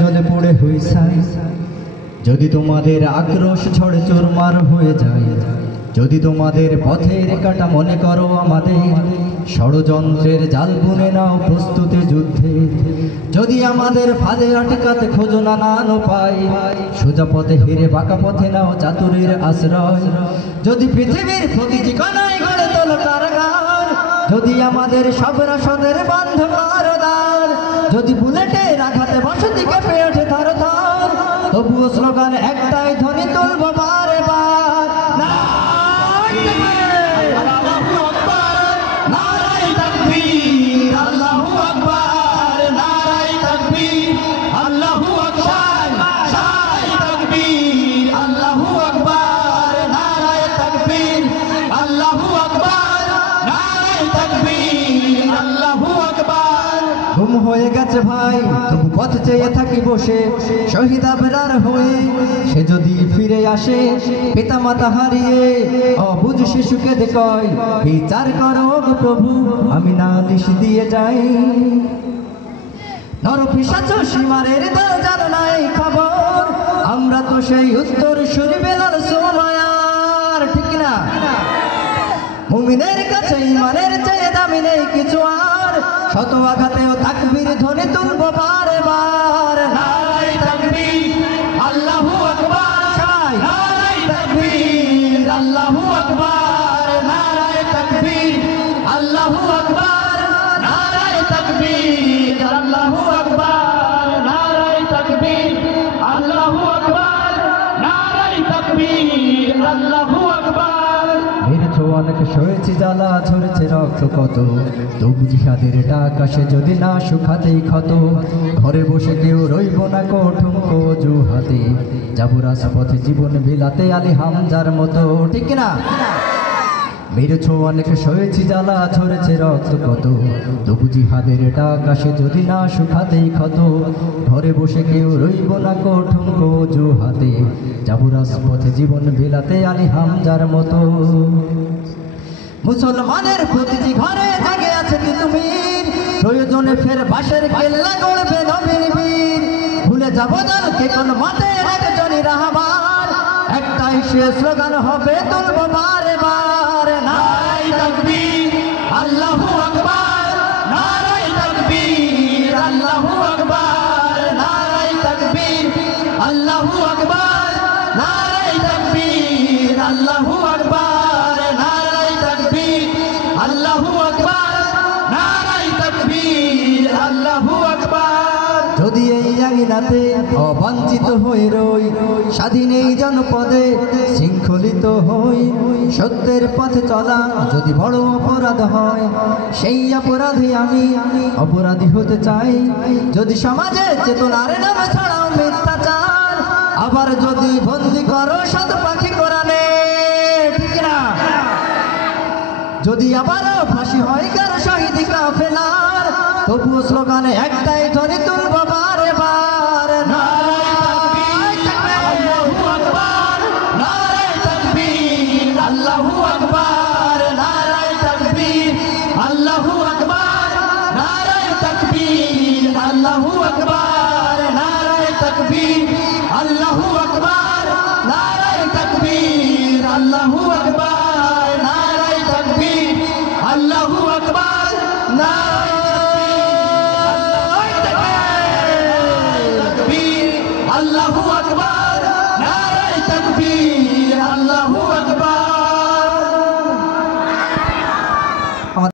জলে পড়ে হইছাই, যদি তোমাদের আক্রোশ ঝড়ে চুরমার হয়ে যায়, যদি তোমাদের পথের কাটা মনে করো আমাদের, ষড়যন্ত্রের জাল বুনে নাও প্রস্তুতি যুদ্ধে, যদি আমাদের ফাঁদে আটকাতে খোঁজো নানান উপায়, সোজা পথে হেরে বাঁকা পথে নাও চাতুরীর আশ্রয়, যদি পৃথিবীর প্রতিটি কোণায় গড়ে তোলো কারাগার, যদি আমাদের সব রসদের বন্ধ করো দ্বার, যদি বুলেটের আঘাতে বসতি কেঁপে ওঠে থর থর, তবুও স্লোগান একটাই ধ্বনি তুলবো বারে বার, আল্লাহু আকবার, নারায়ে তাকবীর, আল্লাহু আকবার, নারায়ে তাকবীর, আল্লাহু আকবার, নারায়ে তাকবীর, আল্লাহু আকবার, নারায়ে তাকবীর, আল্লাহু আকবার, নারায়ে তাকবীর, আল্লাহু আকবার। ঘুম হয়ে গেছে ভাই, তবু পথ চেয়ে থাকি বসে, শহীদ আবরার হয়ে সে যদি ফিরে আসে, পিতা মাতা হারিয়ে অবুঝ শিশুকে দেখয়, বিচার করো গো প্রভু, আমি নালিশ দিয়ে যাই। নরপিশাচ সীমারের দল জানো না এই খবর, আমরা তো সেই উত্তর সুরি বেলাল সুমায়ার, ঠিক না? মুমিনের কাছে ঈমানের চেয়ে দামি নেই কিছু আর, শত আঘাতেও তাকবীর ধ্বনি তুলবো বারে বার, নারায়ে তাকবীর, আল্লাহু আকবার, নারায়ে তাকবীর, আল্লাহু আকবার, নারায়ে তাকবীর, আল্লাহু আকবার, নারায়ে তাকবীর, আল্লাহু আকবার, নারায়ে তাকবীর, আল্লাহু আকবার, নারায়ে তাকবীর, আল্লাহু আকবার। মেরেছ অনেক, সয়েছি জ্বালা, ঝরেছে রক্ত কত, তবু জিহাদের ডাক আসে যদি না শুকাতেই ক্ষত, ঘরে বসে কেউ রইব না কঠুঙ্ক অজুহাতে, যাবো রাজপথে জীবন বিলাতে আলী হামজার মতো, ঠিক না? মেরেছ অনেক, সয়েছি জ্বালা, ঝরেছে রক্ত কত, তবু জিহাদের ডাক আসে যদি না শুকাতেই ক্ষত, ঘরে বসে কেউ রইব না কঠুঙ্ক অজুহাতে, যাবো রাজপথে জীবন বিলাতে আলী হামজার মতো। মুসলমানের প্রতিটি ঘরে জেগে আছে তিতুমির, প্রয়োজনে ফের বাঁশের কেল্লা গড়বে নবীর বীর, ভুলে যাব দলকে কোন মাঠে একজনই রাহবার, একটাই সে স্লোগান হবে তুলবো বারে বার, নারায়ে তাকবীর, আল্লাহু আকবার, নারায়ে তাকবীর, আল্লাহু আকবার, নারায়ে তাকবীর, আল্লাহু আকবার, নারায়ে তাকবীর, আল্লাহু আকবার, নারায়ে তাকবীর, আল্লাহু আকবার, নারায়ে তাকবীর, আল্লাহু আকবার। যদি এই আঙিনাতে অবাঞ্ছিত হয়ে রই, স্বাধীন এই জনপদে শৃঙ্খলিত হই, সত্যের পথে চলা যদি বড় অপরাধ হয়, সেই অপরাধে আমি অপরাধী হতে চাই, যদি সমাজে চেতনার নামে ছড়াও মিথ্যাচার, আবার যদি বন্দি করো শত পাখি কোরআনে, ঠিক না? যদি আবারও ফাঁসি হয় কারো শহীদ কাফেলার, তবুও স্লোগানে একটাই ধ্বনি তুলবো বারে বার, নারায়ে তাকবীর, আল্লাহু আকবার, নারায়ে তাকবীর, আল্লাহু আকবার, নারায়ে তাকবীর, আল্লাহু আকবার, নারায়ে তাকবীর, আল্লাহু আকবার, নারায়ে তাকবীর, আল্লাহু আকবার, নারায়ে তাকবীর, আল্লাহু আকবার, নারায়ে তাকবীর, আল্লাহু আকবার, নারায়ে তাকবীর, আল্লাহু আকবার, নারায়ে তাকবীর, আল্লাহু